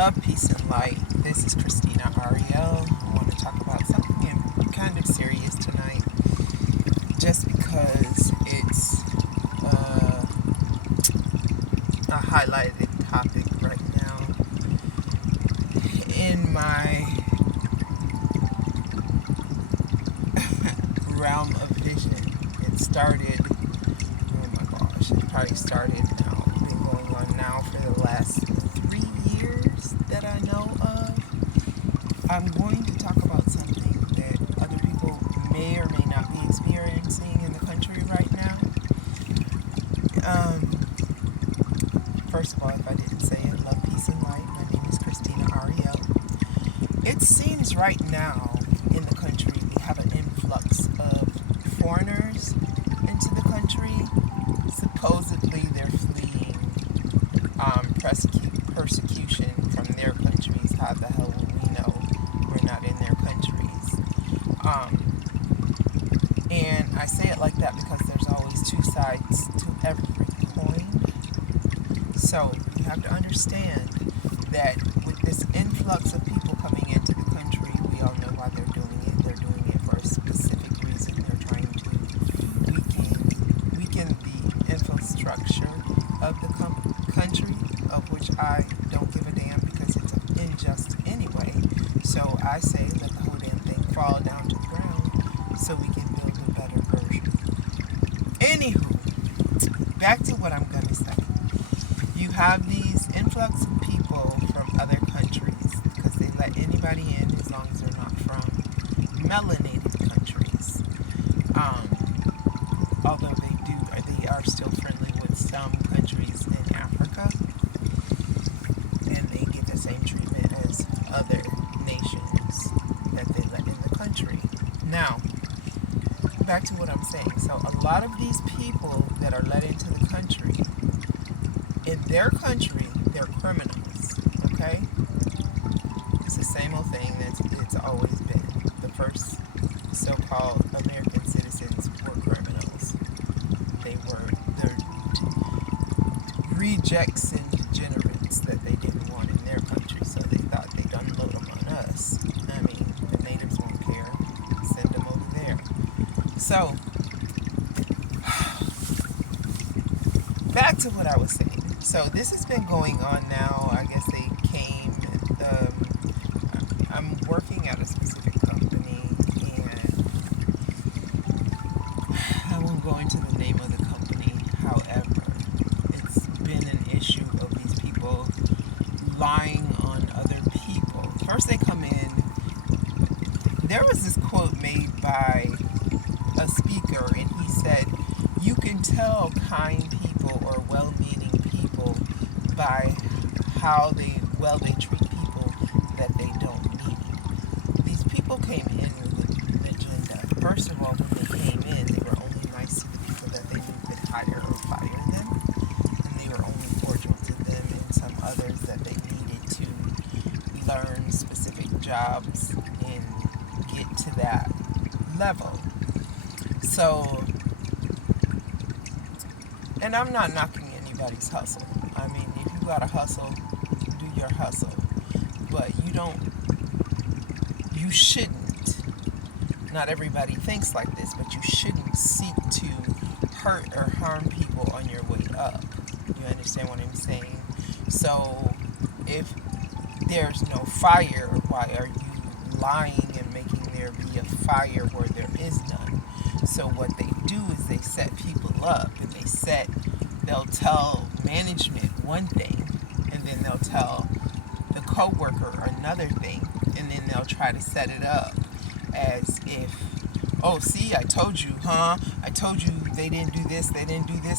Love, peace, and light. This is Christina Ariel. I want to talk about something kind of serious tonight, just because it's a highlighted topic right now in my realm of vision. It started, oh my gosh, it probably started now, been going on now for the last 3 years that I know of. I'm going to talk about something that other people may or may not be experiencing in the country right now. Um, First of all, if I didn't say it, love, peace, and light. My name is Christina Ariel. It seems right now in the country we have an influx of foreigners into the country. Supposedly they're fleeing persecution from their countries. How the hell will we know we're not in their countries? And I say it like that because there's always two sides to every coin. So you have to understand that with this influx of people coming into the country, we all know why they're doing it. They're doing it for a specific reason. They're trying to weaken the infrastructure of the country, of which I don't give a damn because it's unjust anyway. So I say let the whole damn thing fall down to the ground so we can build a better version. Anywho, back to what I'm going to say. You have these influx of people from other countries because they let anybody in as long as they're not from melanated countries. Although they are still friendly with some countries in Africa, and they get the same treatment as other nations that they let in the country. Now, back to what I'm saying. So a lot of these people that are let into the country, in their country, they're criminals, okay? It's the same old thing that it's always been. The first so-called American citizens were criminals. They were the rejects and degenerates that they didn't want in their country, so they thought they'd unload them on us. I mean, the natives won't care. Send them over there. So, back to what I was saying. So this has been going on now. I guess they came. I'm working at a specific company, and I won't go into the name of the company. However, it's been an issue of these people lying on other people. First, they come in. There was this quote made by a speaker, and he said, "You can tell kind people or well-meaning people by how they treat people that they don't need." These people came in with an agenda. First of all, when they came in, they were only nice to the people that they knew could hire or fire them, and they were only cordial to them and some others that they needed to learn specific jobs and get to that level. So, and I'm not knocking anybody's hustle. I mean, if you gotta hustle, do your hustle. But you shouldn't, not everybody thinks like this, but you shouldn't seek to hurt or harm people on your way up. You understand what I'm saying? So, if there's no fire, why are you lying and making there be a fire where there is none? So what they do is they set people up, and they'll tell management one thing, and then they'll tell the coworker another thing, and then they'll try to set it up as if, "Oh, see, I told you, huh? I told you they didn't do this,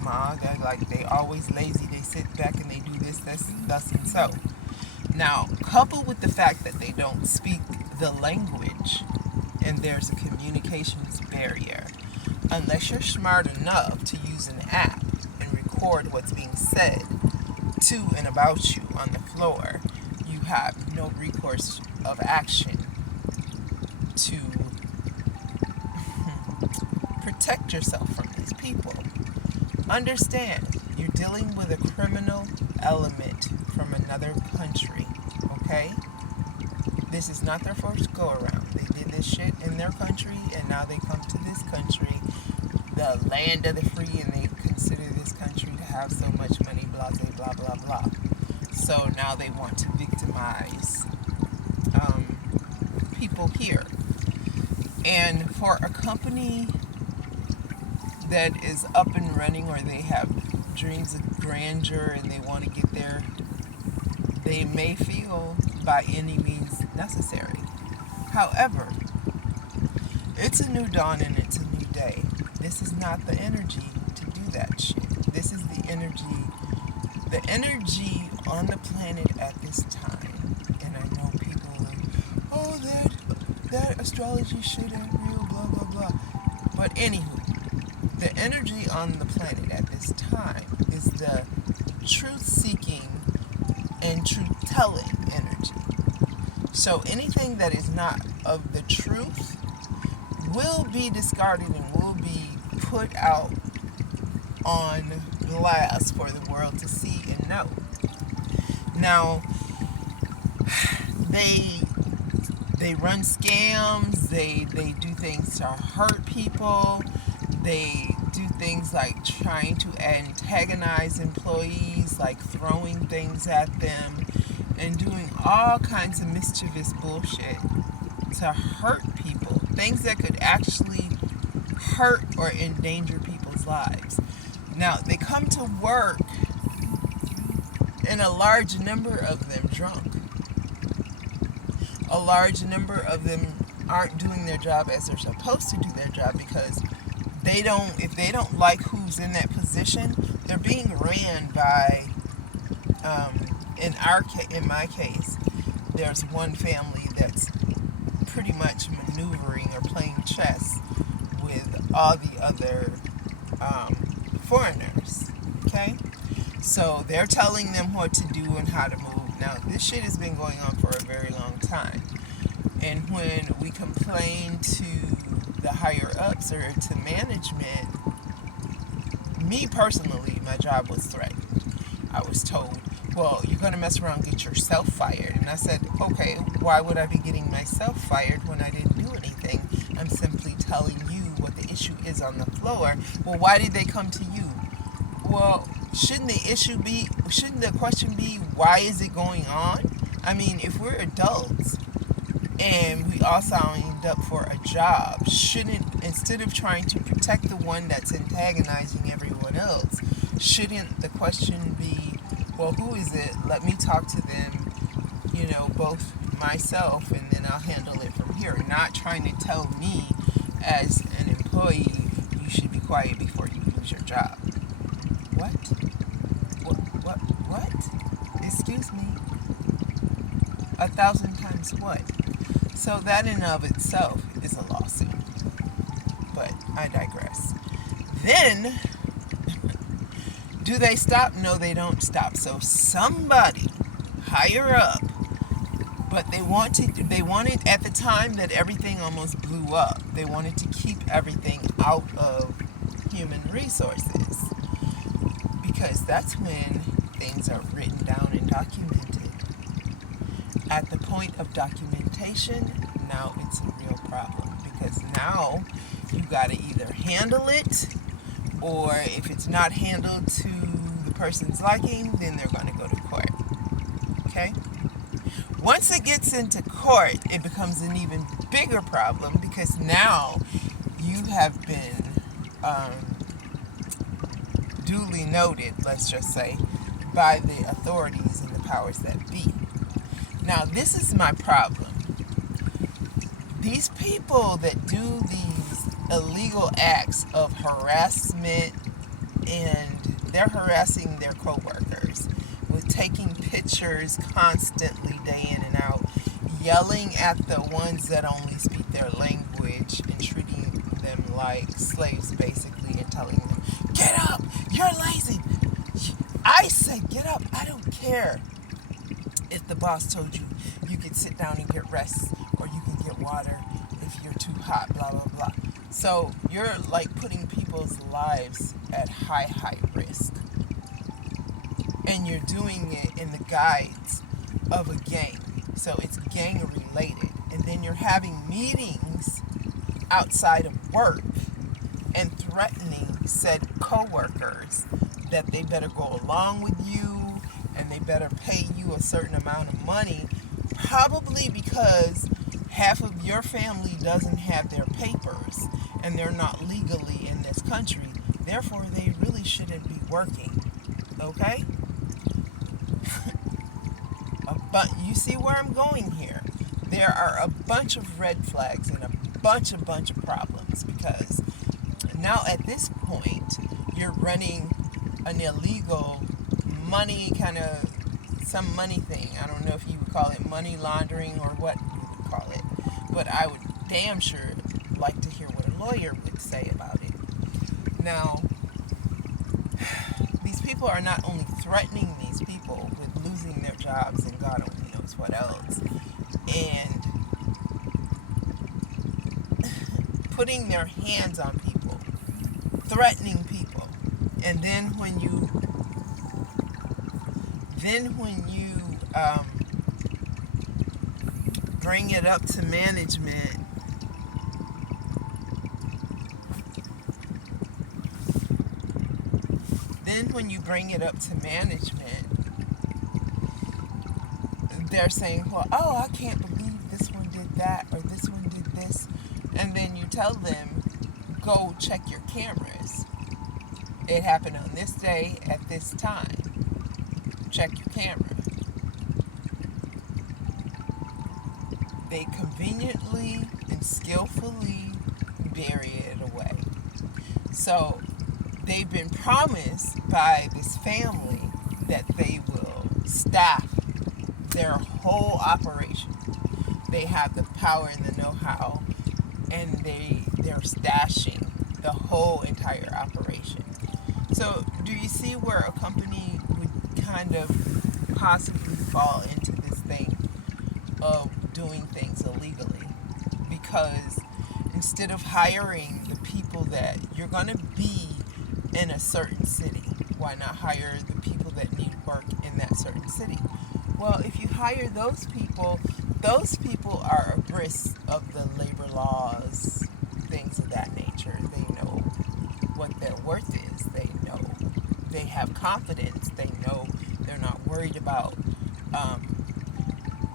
ma." They're like, they always lazy, they sit back and they do this, thus and so. Now, coupled with the fact that they don't speak the language, and there's a communications barrier, unless you're smart enough to use an app and record what's being said to and about you on the floor, you have no recourse of action to protect yourself from these people. Understand, you're dealing with a criminal element from another country. Okay? This is not their first go around. They did this shit in their country, and now they come to this country, the land of the free, and they consider this country to have so much money, blah, blah, blah, blah. So now they want to victimize people here. And for a company that is up and running, or they have dreams of grandeur and they want to get there, they may feel by any means necessary. However, it's a new dawn and it's a new day. This is not the energy to do that shit. This is the energy on the planet at this time. And I know people are like, oh, that astrology shit ain't real, blah, blah, blah. But anywho, the energy on the planet at this time is the truth-seeking and truth-telling energy. So anything that is not of the truth will be discarded and will be put out on blast for the world to see and know. Now, they run scams, they do things to hurt people, they do things like trying to antagonize employees, like throwing things at them, and doing all kinds of mischievous bullshit to hurt people. Things that could actually hurt or endanger people's lives. Now, they come to work, and a large number of them drunk. A large number of them aren't doing their job as they're supposed to do their job, because if they don't like who's in that position, they're being ran by, in my case, there's one family that's pretty much maneuvering or playing chess with all the other foreigners. Okay? So they're telling them what to do and how to move. Now, this shit has been going on for a very long time. And when we complain to the higher ups or to management, me personally, my job was threatened. I was told, well, you're going to mess around and get yourself fired. And I said, okay, why would I be getting myself fired when I didn't do anything? I'm simply telling you what the issue is on the floor. Well, why did they come to you? Well, shouldn't the question be, why is it going on? I mean, if we're adults and we all signed up for a job, instead of trying to protect the one that's antagonizing everyone else, shouldn't the question be, well, who is it? Let me talk to them, both myself, and then I'll handle it from here. Not trying to tell me as an employee, you should be quiet before you lose your job. What? What? Excuse me? 1,000 times what? So that in and of itself is a lawsuit. But I digress. Then, do they stop? No, they don't stop. So somebody higher up, but they wanted at the time that everything almost blew up, they wanted to keep everything out of human resources, because that's when things are written down and documented. At the point of documentation, now it's a real problem, because now you got to either handle it, or if it's not handled to the person's liking, then they're going to go to court. Okay? Once it gets into court, it becomes an even bigger problem, because now you have been duly noted, let's just say, by the authorities and the powers that be. Now, this is my problem. These people that do these illegal acts of harassment, and they're harassing their coworkers with taking pictures constantly day in and out, yelling at the ones that only speak their language and treating them like slaves basically, and telling them, get up, you're lazy. I said get up, I don't care if the boss told you you could sit down and get rest, or you can get water if you're too hot, blah, blah, blah. So you're like putting people's lives at high risk. And you're doing it in the guise of a gang. So it's gang related. And then you're having meetings outside of work and threatening said coworkers that they better go along with you and they better pay you a certain amount of money, probably because half of your family doesn't have their papers and they're not legally in this country. Therefore, they really shouldn't be working. Okay? But you see where I'm going here. There are a bunch of red flags and a bunch of problems, because now at this point you're running an illegal money kind of some money thing. I don't know if you would call it money laundering or what you would call it, but I would damn sure like to hear what a lawyer would say about it. Now, these people are not only threatening these people with losing their jobs and God only knows what else, and putting their hands on people, threatening people, and then when you bring it up to management, they're saying, well, oh, I can't believe this one did that or this one did this. And then you tell them, go check your cameras. It happened on this day at this time. Check your camera. They conveniently and skillfully bury it away. So they've been promised by this family that they will staff their whole operation. They have the power and the know-how, and they're stashing the whole entire operation. So do you see where a company would kind of possibly fall into this thing of doing things illegally? Because instead of hiring the people that you're going to be in a certain city, why not hire the people that need work in that certain city? Well, if you hire those people are abreast of the labor laws, things of that nature. They know what their worth is. They know, they have confidence. They know they're not worried about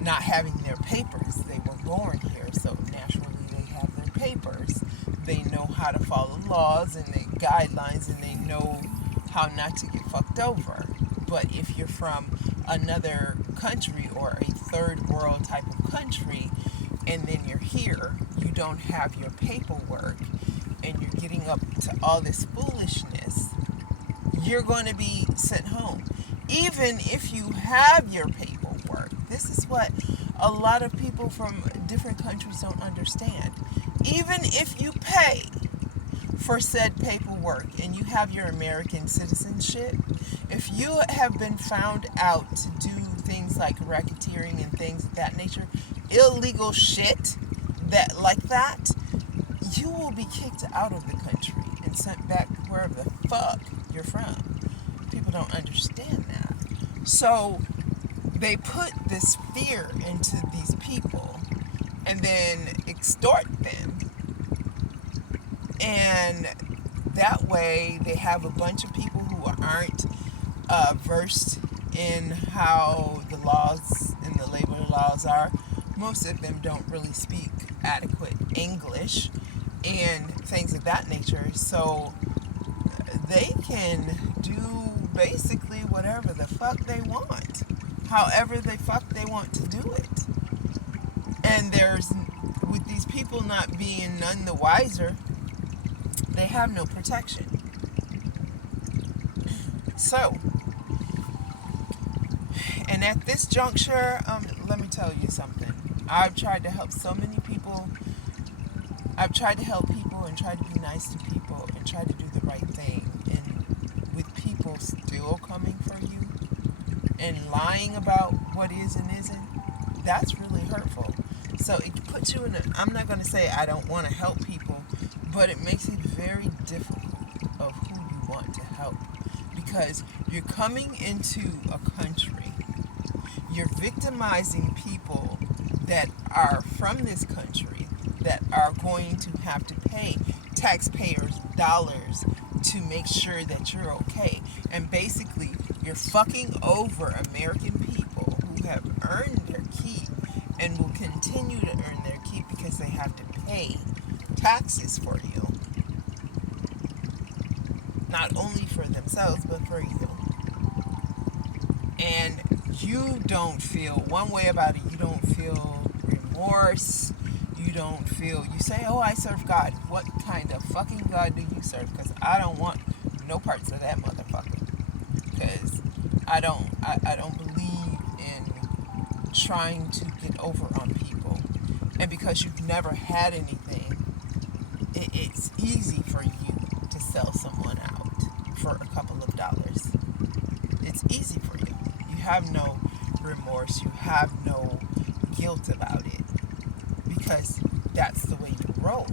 not having their papers. They were born here, so naturally they have their papers. They know how to follow laws and the guidelines, and they know how not to get fucked over. But if you're from another country or a third world type of country, and then you're here, you don't have your paperwork, and you're getting up to all this foolishness, you're going to be sent home. Even if you have your paperwork, this is what a lot of people from different countries don't understand. Even if you pay for said paperwork and you have your American citizenship, if you have been found out to do things like racketeering and things of that nature, illegal shit like that, you will be kicked out of the country and sent back wherever the fuck you're from. People don't understand that. So they put this fear into these people and then extort them. And that way they have a bunch of people who aren't versed in how the laws and the labor laws are. Most of them don't really speak adequate English and things of that nature. So they can do basically whatever the fuck they want, however the fuck they want to do it. And with these people not being none the wiser, they have no protection. So, and at this juncture, let me tell you something. I've tried to help so many people. I've tried to help people and try to be nice to people and try to do the right thing. And with people still coming for you and lying about what is and isn't, that's really hurtful. So it puts you in I'm not going to say I don't want to help people, but it makes it very difficult of who you want to help. Because you're coming into a country You're victimizing people that are from this country that are going to have to pay taxpayers dollars to make sure that you're okay. And basically, you're fucking over American people who have earned their keep and will continue to earn their keep because they have to pay taxes for you. Not only for themselves, but for you. And you don't feel one way about it. You don't feel remorse. You don't feel, you say, oh, I serve God. What kind of fucking God do you serve? Because I don't want no parts of that motherfucker. Because I don't believe in trying to get over on people. And because you've never had anything, it's easy for you to sell someone out for a couple of dollars. It's easy for you. You have no remorse. You have no guilt about it. Because that's the way you roll.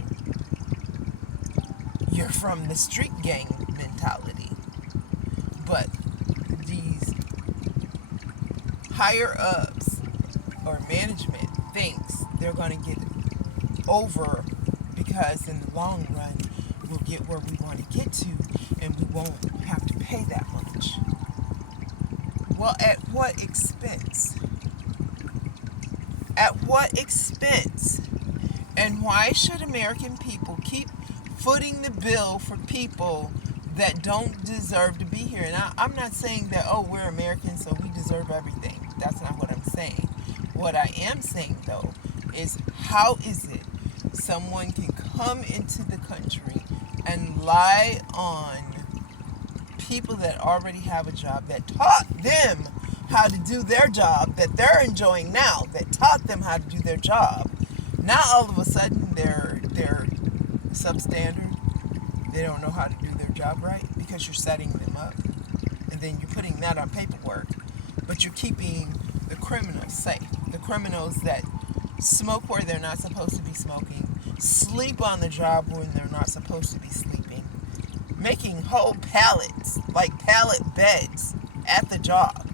You're from the street gang mentality. But these higher ups or management thinks they're going to get over because in the long run we'll get where we want to get to and we won't have to pay that much. Well, at what expense? At what expense? And why should American people keep footing the bill for people that don't deserve to be here? And I'm not saying that, oh, we're Americans, so we deserve everything. That's not what I'm saying. What I am saying, though, is how is it someone can come into the country and lie on people that already have a job, that taught them how to do their job, that they're enjoying now, that taught them how to do their job. Now all of a sudden they're substandard. They don't know how to do their job right because you're setting them up. And then you're putting that on paperwork. But you're keeping the criminals safe. The criminals that smoke where they're not supposed to be smoking, sleep on the job when they're not supposed to be sleeping, making whole pallets, like pallet beds at the job.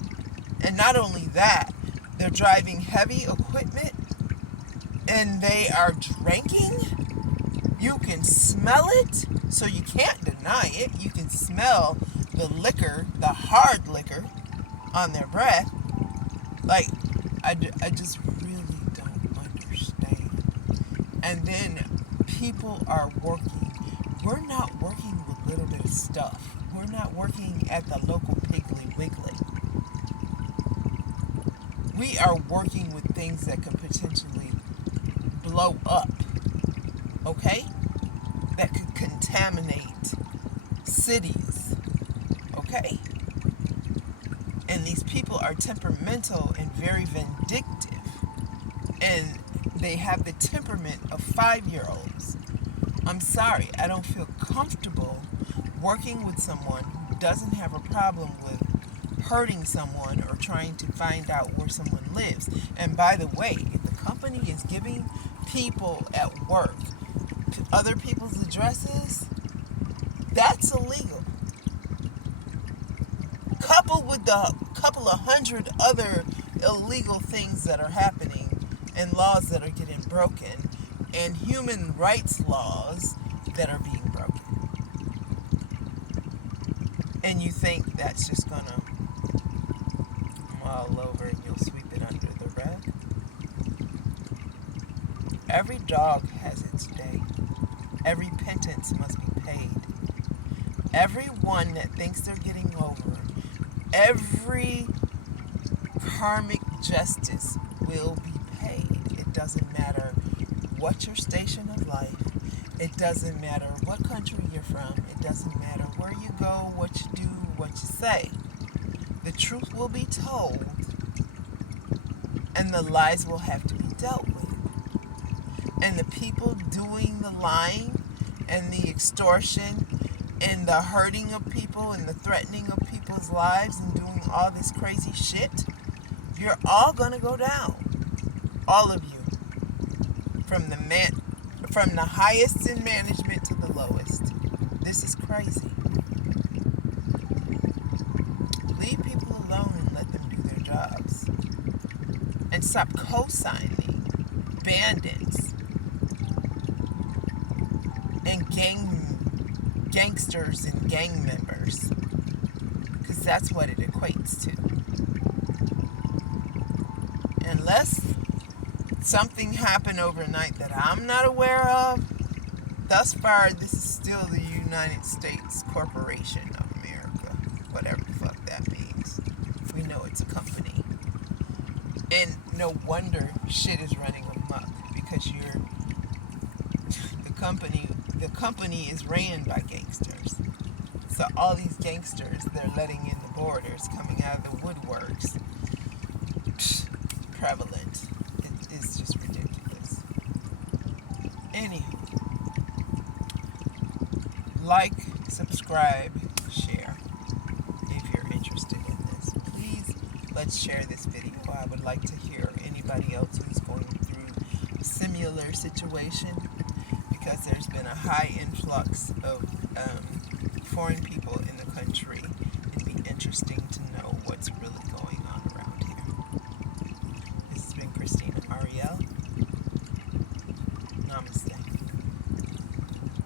And not only that, they're driving heavy equipment and they are drinking. You can smell it, so you can't deny it. You can smell the liquor, the hard liquor on their breath. Like, I just really don't understand. And then people are working. We're not working with little bit of stuff. We're not working at the local Piggly Wiggly. We are working with things that could potentially blow up, okay? That could contaminate cities, okay? And these people are temperamental and very vindictive. And they have the temperament of 5-year-olds. I'm sorry, I don't feel comfortable working with someone who doesn't have a problem with hurting someone or trying to find out where someone lives. And by the way, if the company is giving people at work other people's addresses, that's illegal. Coupled with the couple of hundred other illegal things that are happening and laws that are getting broken and human rights laws that are being broken. And you think that's just gonna all over and you'll sweep it under the rug? Every dog has its day. Every penance must be paid. Everyone that thinks they're getting over, every karmic justice will be paid. It doesn't matter what your station of life. It doesn't matter what country you're from. It doesn't matter where you go, what you do, what you say. The truth will be told, and the lies will have to be dealt with. And the people doing the lying and the extortion and the hurting of people and the threatening of people's lives and doing all this crazy shit, you're all gonna go down. All of you. From the highest in management to the lowest. This is crazy. Leave people alone and let them do their jobs. stop co-signing bandits and gangsters and gang members, because that's what it equates to. Unless something happened overnight that I'm not aware of, thus far this is still the United States Corporation of America, whatever the fuck that means. We know it's a company, and no wonder shit is running amok, because the company is ran by gangsters. So all these gangsters they're letting in the borders coming out of the woodworks, prevalent. It's just ridiculous. Anywho, like, subscribe, share if you're interested in this. Please, let's share this video. I would like to hear anybody else who's going through a similar situation, because there's been a high influx of foreign people in the country. It'd be interesting to know what's really going